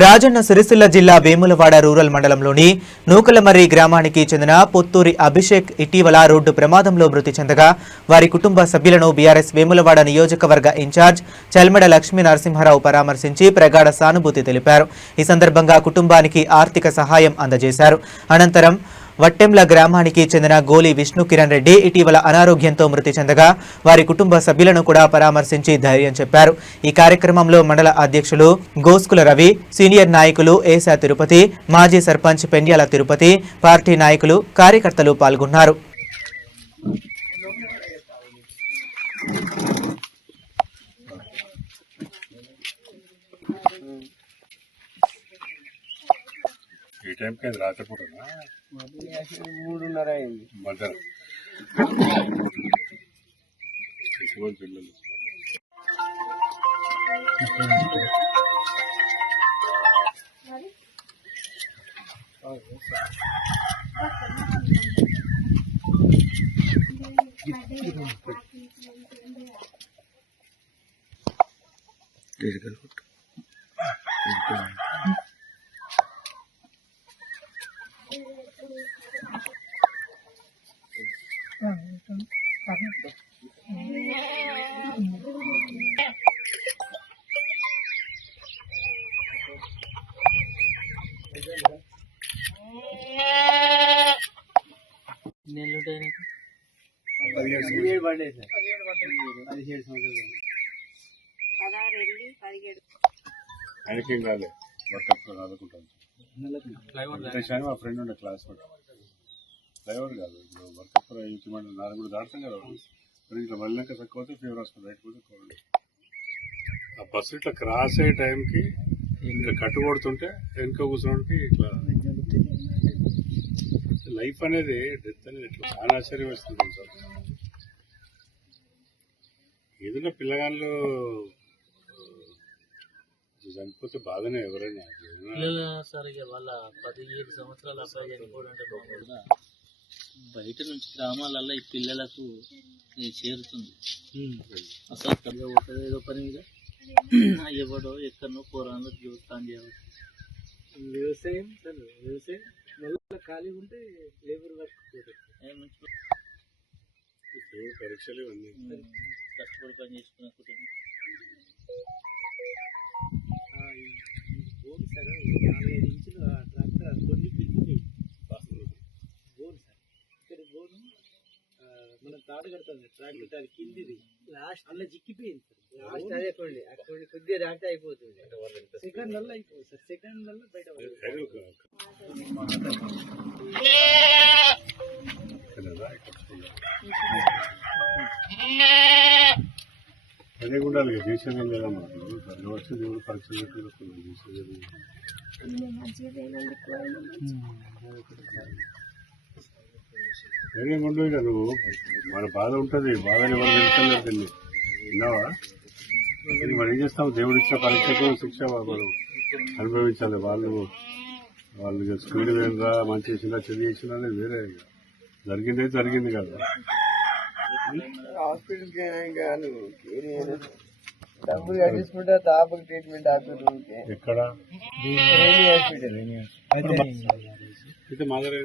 రాజన్న సిరిసిల్ల జిల్లా వేములవాడ రూరల్ మండలంలోని నూకలమర్రి గ్రామానికి చెందిన పొత్తూరి అభిషేక్ ఇటీవల రోడ్డు ప్రమాదంలో మృతి చెందగా వారి కుటుంబ సభ్యులను బీఆర్ఎస్ వేములవాడ నియోజకవర్గ ఇన్ఛార్జ్ చల్మడ లక్ష్మీ నరసింహారావు పరామర్శించి ప్రగాఢ సానుభూతి తెలిపారు. ఈ సందర్భంగా కుటుంబానికి ఆర్థిక సహాయం అందజేశారు. అనంతరం వట్టెంల గ్రామానికి చెందిన గోలి విష్ణు కిరణ్ రెడ్డి ఇటీవల అనారోగ్యంతో మృతి చెందగా వారి కుటుంబ సభ్యులను కూడా పరామర్శించి ధైర్యం చెప్పారు. ఈ కార్యక్రమంలో మండల అధ్యక్షులు గోస్కుల రవి, సీనియర్ నాయకులు ఏసా తిరుపతి, మాజీ సర్పంచ్ పెండ్యాల తిరుపతి, పార్టీ నాయకులు, కార్యకర్తలు పాల్గొన్నారు. ఈ టైంకి అది రాత్రిపూటనా 3:30 అయింది. మధ్యాహ్నం పిల్లలు ఆయనకేం కాలే చదువుకుంటాను. మా ఫ్రెండ్ ఉండే క్లాస్ ఫ్లైఓవర్ కాదు వర్కప్ నాలుగు కూడా దాడతాం కదా. ఇట్లా వెళ్ళాక తక్కువ ఫీవర్ వస్తుంది. రైట్ పోతే ఆ బస్సు ఇట్లా క్రాస్ అయ్యే టైంకి ఇంకా కట్టుబడుతుంటే వెనుక కూర్చోడానికి ఇట్లా లైఫ్ అనేది డెత్ అనేది ఇట్లా చాలా ఆశ్చర్యం వేస్తుంది సార్. ఏదైనా పిల్లగాళ్ళు చనిపోతే బాధనే ఎవరైనా సార్. ఇక వాళ్ళ 17 సంవత్సరాల అబ్బాయి చనిపోవడం బయట నుంచి గ్రామాలలో ఈ పిల్లలకు చేరుతుంది. అసలు పెద్దగా ఉంటుంది ఏదో పని మీద ఎవడో ఎక్కడనో పోరాలో చూస్తాను చేయవచ్చు. వ్యవసాయం సార్, వ్యవసాయం నెల ఖాళీ ఉంటే లేబర్ వర్క్ పరీక్షలు ఇవన్నీ కష్టపడి పని చేసుకునే కుటుంబం. బోన్ సార్ 4-5 ఇంచులు ట్రాక్టర్ కొన్ని పిచ్చి బోన్ సార్. ఇక్కడ బోన్ మనం తాడు కడతాం ట్రాక్టర్, అది కిందిది లాస్ట్ అలా చిక్కిపోయింది సార్. లాస్ట్ అదే అక్కడ కొద్దిగా దాటితే అయిపోతుంది. సెకండ్లలో అయిపోతుంది సార్. సెకండ్లలో బయట అదే కూడా చేసేది లేదా మనకు వచ్చి దేవుడు పరీక్షలు చేసేది. ఏమేముండవు ఇక నువ్వు మన బాధ ఉంటుంది. బాధని ఎవరు తెలుసుకోలేదు. విన్నావా? మనం ఏం చేస్తాం? దేవుడు ఇచ్చిన పరీక్షకు శిక్ష మనం అనుభవించాలి. వాళ్ళు స్పీడ్ వేయరా, మంచి చేసినా చెడు చేసినా అనేది వేరే. జరిగిందే జరిగింది కదా. హాస్పిటల్కి డబ్బులు కట్టించుకుంటే తాపకు ట్రీట్మెంట్ ఆపుతుంది. ఎక్కడ హాస్పిటల్ అయితే మాదర్